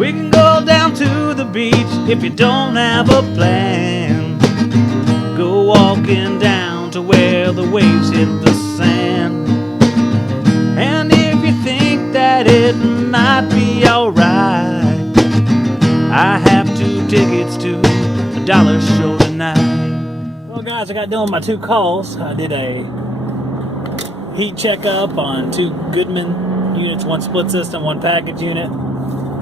We can go down to the beach if you don't have a plan. Go walking down to where the waves hit the sand. And if you think that it might be alright, I have 2 tickets to a dollar show tonight. Well guys, I got done with my 2 calls. I did a heat checkup on 2 Goodman units, 1 split system, 1 package unit.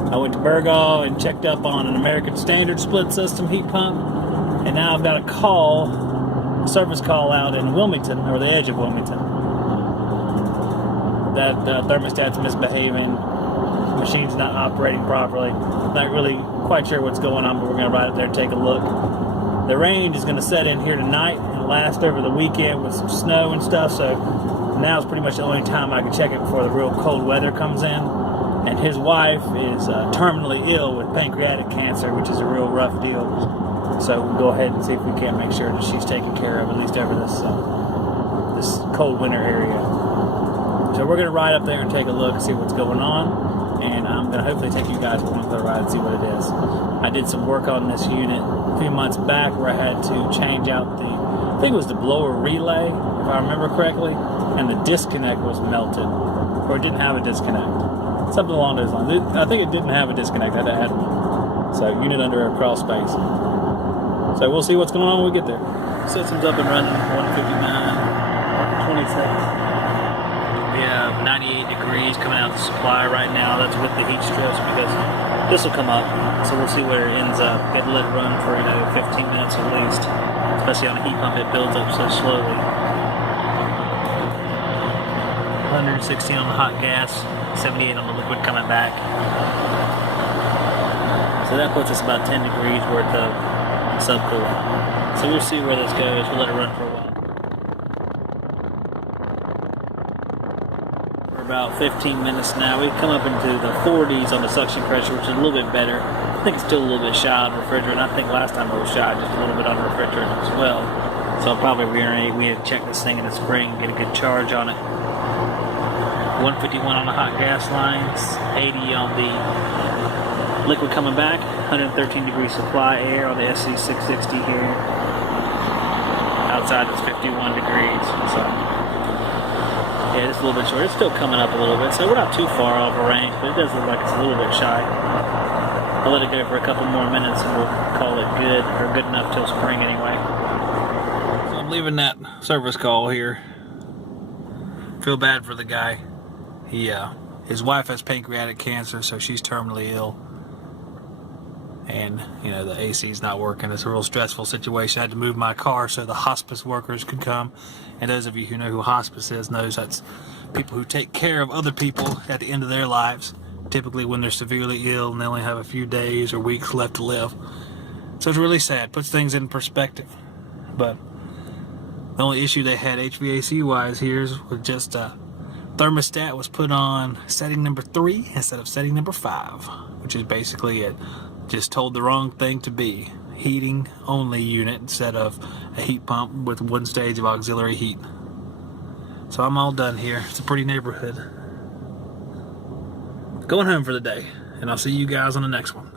I went to Burgaw and checked up on an American Standard split system heat pump. And now I've got a service call out in Wilmington, or the edge of Wilmington. That thermostat's misbehaving, machine's not operating properly. Not really quite sure what's going on, but we're going to ride up there and take a look. The range is going to set in here tonight and last over the weekend with some snow and stuff, so now's pretty much the only time I can check it before the real cold weather comes in. And his wife is terminally ill with pancreatic cancer, which is a real rough deal. So we'll go ahead and see if we can't make sure that she's taken care of, at least over this cold winter area. So we're going to ride up there and take a look and see what's going on. And I'm going to hopefully take you guys along for the ride and see what it is. I did some work on this unit a few months back where I had to change out I think it was the blower relay, if I remember correctly, and the disconnect was melted, or it didn't have a disconnect. Something along those lines. I think it didn't have a disconnect. I had to add one. So unit under a crawl space. So we'll see what's going on when we get there. System's up and running. 159, 20 seconds. We have 98 degrees coming out the supply right now. That's with the heat strips because this will come up. So we'll see where it ends up. Get to let it run for 15 minutes at least. Especially on a heat pump, it builds up so slowly. 116 on the hot gas. 78 on the liquid coming back. So that puts us about 10 degrees worth of subcooling. So we'll see where this goes. We'll let it run for a while. For about 15 minutes now, we've come up into the 40s on the suction pressure, which is a little bit better. I think it's still a little bit shy on refrigerant. I think last time it was shy just a little bit on refrigerant as well. So probably we had to check this thing in the spring and get a good charge on it. 151 on the hot gas lines, 80 on the liquid coming back, 113 degree supply air on the SC660 here. Outside it's 51 degrees, so yeah, it's a little bit short. It's still coming up a little bit, so we're not too far off a range, but it does look like it's a little bit shy. I'll let it go for a couple more minutes and we'll call it good, or good enough till spring anyway. So I'm leaving that service call here. Feel bad for the guy. His wife has pancreatic cancer, so she's terminally ill. And, the AC's not working. It's a real stressful situation. I had to move my car so the hospice workers could come. And those of you who know who hospice is knows that's people who take care of other people at the end of their lives, typically when they're severely ill and they only have a few days or weeks left to live. So it's really sad. Puts things in perspective. But the only issue they had HVAC-wise here was just thermostat was put on setting number 3 instead of setting number 5, which is basically it. Just told the wrong thing to be. Heating only unit instead of a heat pump with 1 stage of auxiliary heat. So I'm all done here. It's a pretty neighborhood. Going home for the day, and I'll see you guys on the next one.